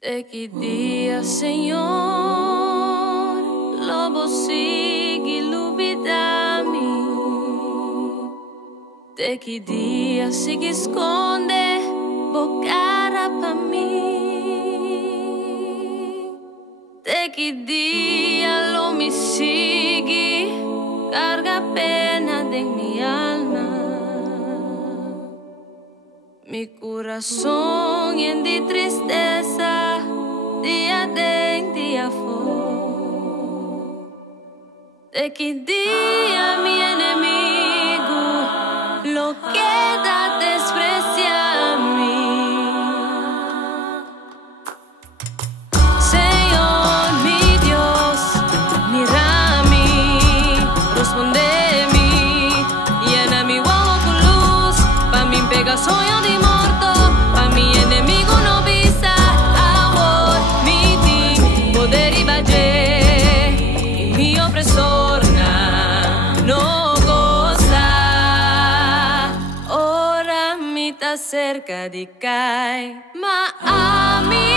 Te que dia, Senhor, lobo sigue lubidami. Te que dia sigue esconde bocara pa mim. Te que dia lo me sigue carga pena de mi alma. Mi corazón en de tristeza, día de día fue. De que día mi enemigo lo queda despreciar a mí. Señor, mi Dios, mira a mí, responde-me, llena mi guagua con luz, pa' mi pega sueño de muerto, pa' mi enemigo no visa, amor, mi ti, poder y valle, y mi opresor no goza. Ora mi ta cerca de cae, ma a mí